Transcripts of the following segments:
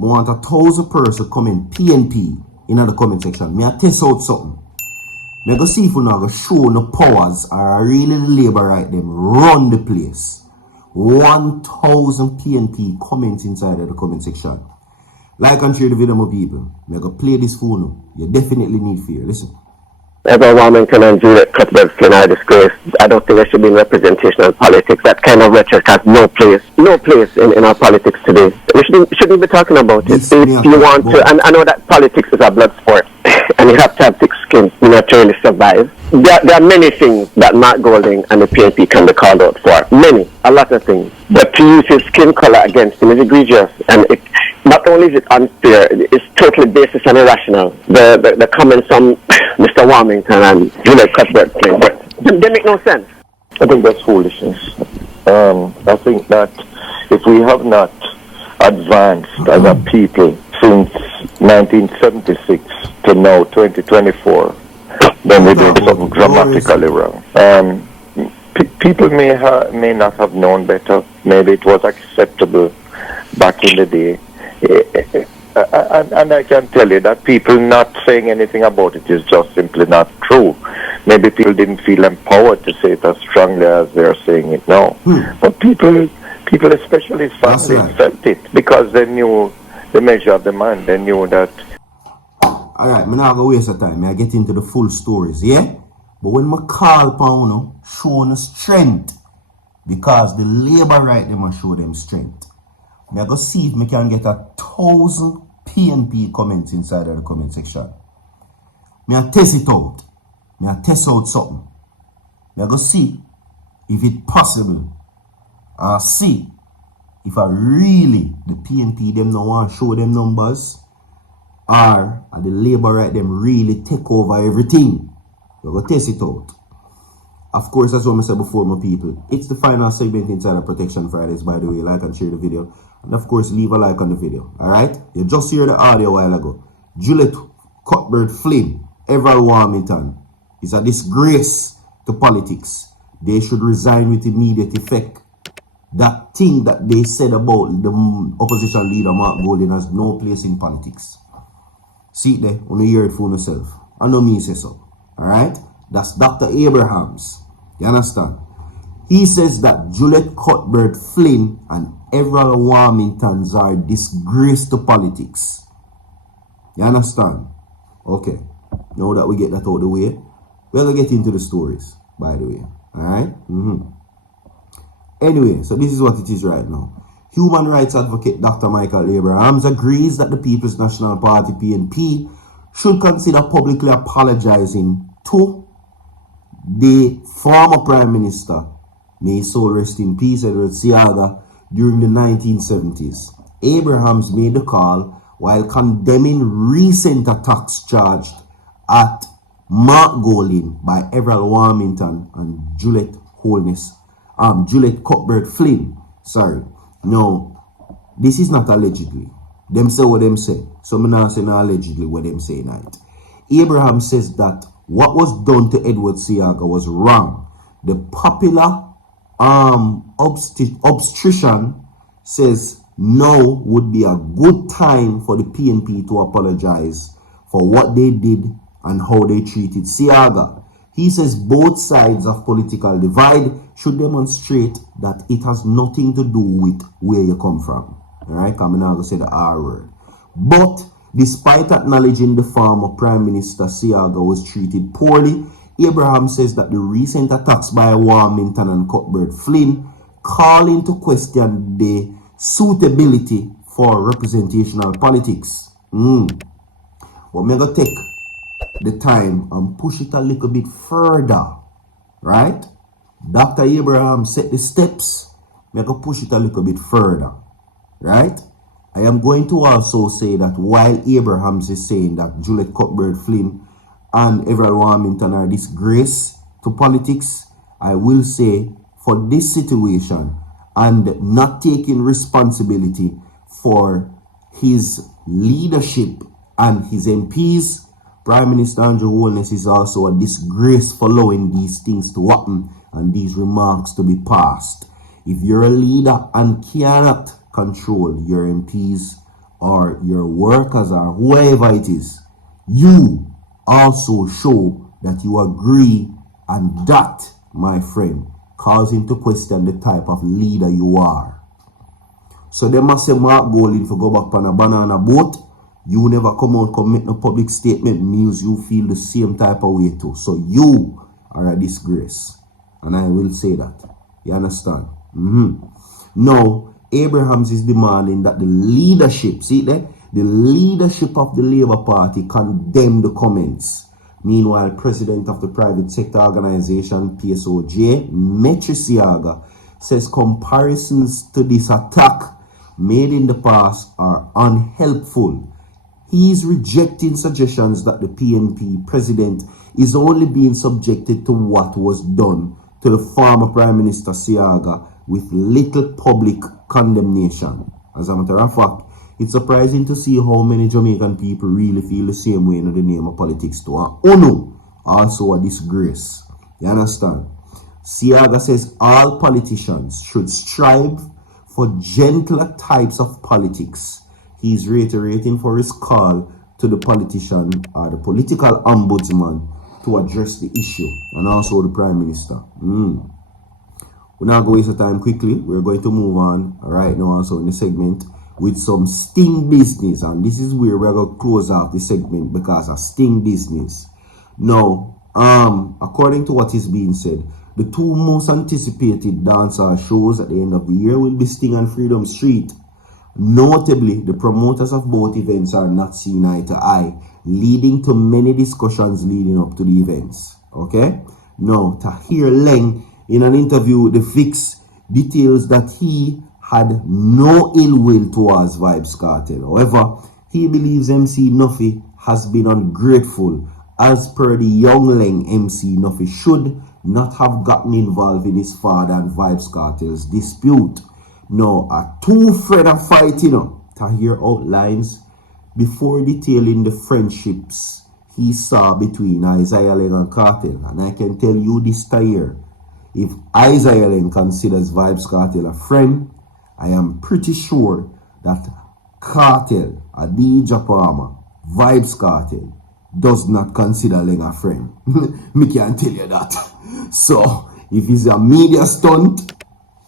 I want 1,000 person comment PNP in the comment section. Me I test out something. Me go see if we now go show no powers are really the labor right them run the place. 1,000 PNP comments inside of the comment section. Like and share the video, my people. Me go play this for you. You definitely need fear. Listen. Everald, Warmington and Juliet are discourse. I don't think there should be representational politics. That kind of rhetoric has no place in our politics today. We shouldn't be talking about it. If you want to, and I know that politics is a blood sport, and you have to have thick skin in order to really survive. There are many things that Mark Golding and the PNP can be called out for. A lot of things. But to use his skin color against him is egregious, and it not only is it unfair, it's totally baseless and irrational. The comments from Mr. Warmington and Juliet Cuthbert, they make no sense. I think that's foolishness. I think that if we have not advanced as a people since 1976 to now 2024, then we did something dramatically wrong. People may not have known better. Maybe it was acceptable back in the day. And I can tell you that people not saying anything about it is just simply not true. Maybe people didn't feel empowered to say it as strongly as they're saying it now. But people, especially his family, felt it because they knew the measure of the man. They knew that. Alright, I'm not going to waste of time. I get into the full stories, yeah? But when I call upon showing strength, because the labor right them show them strength. I go see if I can get 1,000 PNP comments inside of the comment section. I test it out. I test out something. I go see if it's possible. I see if I really, the PNP them no want to show them numbers, or the labor right them really take over everything. I go test it out. Of course, as what I said before, my people, it's the final segment inside of Protection Fridays, by the way. Like and share the video. And of course, leave a like on the video. Alright? You just heard the audio a while ago. Juliet Cuthbert Flynn, Everald Warmington, is a disgrace to politics. They should resign with immediate effect. That thing that they said about the opposition leader Mark Golding has no place in politics. See it there, on the hear it for yourself. I know me say so. Alright? That's Dr. Abrahams. You understand? He says that Juliet Cuthbert Flynn and Everald Warmingtons are disgrace to politics. You understand? Okay. Now that we get that out of the way, we're going to get into the stories, by the way. Alright? Anyway, so this is what it is right now. Human rights advocate Dr. Michael Abrahams agrees that the People's National Party, PNP, should consider publicly apologizing to the former Prime Minister, may his soul rest in peace, Edward Seaga, during the 1970s. Abrahams made the call while condemning recent attacks charged at Mark Golding by Everald Warmington and Juliet Cuthbert Flynn. Sorry. No, this is not allegedly. Them say what them say. So me now say not allegedly what them say night. Abraham says that what was done to Edward Seaga was wrong. The popular obstetrician says now would be a good time for the PNP to apologize for what they did and how they treated Seaga. He says both sides of political divide should demonstrate that it has nothing to do with where you come from. Alright, I'm now going to say the R word. But despite acknowledging the former Prime Minister Seaga was treated poorly, Abraham says that the recent attacks by Warmington and Cuthbert Flynn call into question the suitability for representational politics. But I'm going to take the time and push it a little bit further. Right? Dr. Abraham set the steps. I'm going to push it a little bit further. Right? I am going to also say that while Abrahams is saying that Juliet Cuthbert Flynn and Everald Warmington are disgrace to politics, I will say for this situation and not taking responsibility for his leadership and his MPs, Prime Minister Andrew Holness is also a disgrace for allowing these things to happen and these remarks to be passed. If you're a leader and cannot control your MPs or your workers or whoever it is, you also show that you agree, and that, my friend, calls into question the type of leader you are. So they must say Mark Golding for go back on a banana boat. You never come out make no public statement means you feel the same type of way too. So you are a disgrace. And I will say that. You understand? Now, Abrahams is demanding that the leadership, see there? The leadership of the Labour Party condemn the comments. Meanwhile, President of the Private Sector Organization, PSOJ, Metri Siaga, says comparisons to this attack made in the past are unhelpful. He is rejecting suggestions that the PNP president is only being subjected to what was done to the former Prime Minister Siaga with little public condemnation. As a matter of fact, it's surprising to see how many Jamaican people really feel the same way in the name of politics too. And UNO, also a disgrace. You understand? Siaga says all politicians should strive for gentler types of politics. He is reiterating for his call to the politician or the political ombudsman to address the issue, and also the Prime Minister. We're not going to waste the time quickly. We're going to move on right now also in the segment with some sting business, and this is where we're going to close off the segment because of sting business. Now, according to what is being said, the two most anticipated dancehall shows at the end of the year will be Sting and Freedom Street. Notably, the promoters of both events are not seeing eye to eye, leading to many discussions leading up to the events. Okay? Now, Tahir Leng, in an interview with the Fix, details that he had no ill will towards Vybz Kartel. However, he believes MC Nuffy has been ungrateful. As per the young Leng, MC Nuffy should not have gotten involved in his father and Vybz Kartel's dispute. Now, a two-threader fight, Tahir outlines before detailing the friendships he saw between Isaiah Leng and Kartel. And I can tell you this, Tahir, if Isaiah Leng considers Vybz Kartel a friend, I am pretty sure that Kartel, Adidja Palmer, Vybz Kartel, does not consider Leng a friend. Me can tell you that. So, if it's a media stunt,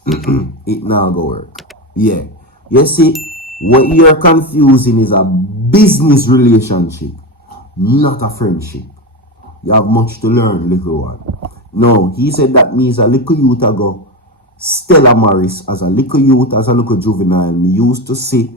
it now go work. Yeah. You see, what you're confusing is a business relationship, not a friendship. You have much to learn, little one. No, he said that me as a little youth ago, Stella Morris, as a little youth, as a little juvenile, me used to sit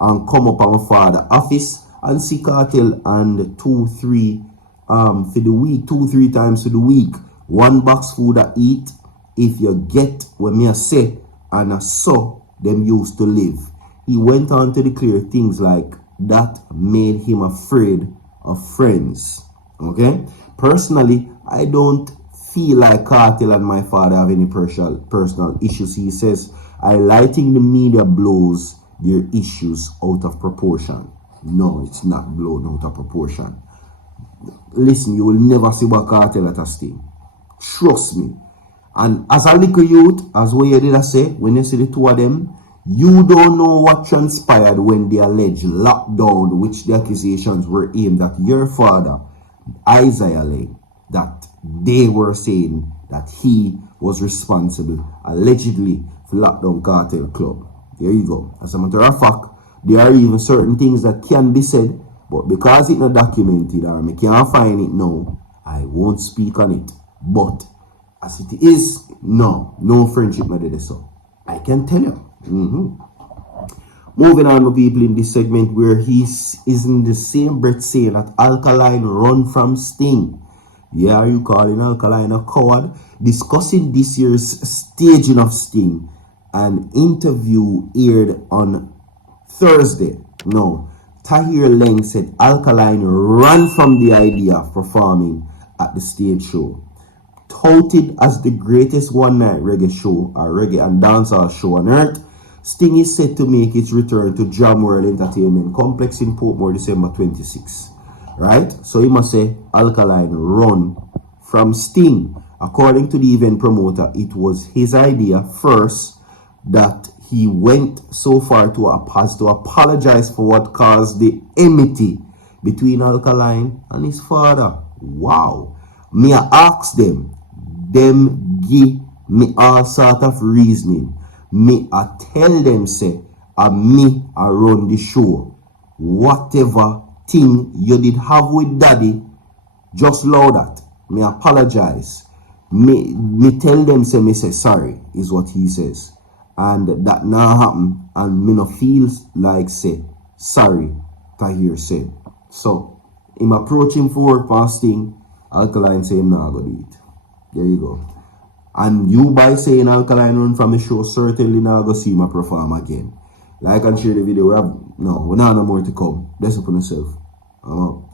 and come up on my father's office and see Kartel and 2-3 for the week, 2-3 times for the week. One box food I eat. If you get what me I say, and I saw them used to live. He went on to declare things like that made him afraid of friends. Okay? Personally, I don't feel like Kartel and my father have any personal issues. He says, highlighting the media blows their issues out of proportion. No, it's not blown out of proportion. Listen, you will never see what Kartel at a Sting. Trust me. And as a little youth, as what you did I say, when you see the two of them, you don't know what transpired when the alleged lockdown, which the accusations were aimed at your father, Isaiah Leng, that they were saying that he was responsible, allegedly, for lockdown Kartel Club. There you go. As a matter of fact, there are even certain things that can be said, but because it's not documented or I can't find it now, I won't speak on it. But as it is, no friendship made so. I can tell you. Moving on to people in this segment where he is in the same breath saying that Alkaline run from Sting. Yeah, are you calling Alkaline a coward? Discussing this year's staging of Sting. An interview aired on Thursday. No, Tahir Leng said Alkaline ran from the idea of performing at the stage show. Touted as the greatest one-night reggae show, or reggae and dancehall show on earth, Sting is set to make its return to Jam World Entertainment Complex in Portmore December 26. Right? So he must say Alkaline run from Sting. According to the event promoter, it was his idea first that he went so far to apologize for what caused the enmity between Alkaline and his father. Wow. Me I ask them give me all sort of reasoning. Me I tell them say, me I run the show. Whatever thing you did have with daddy, just allow that. Me apologize. Me tell them say me say sorry is what he says. And that now happen and me no feels like say sorry to hear said. So him approach him for work fasting, Alkaline say him nah go do it. There you go. And you by saying Alkaline run from the show certainly not go see him perform again. Like and share the video. We're not no more to come. Bless up on yourself. I'm out.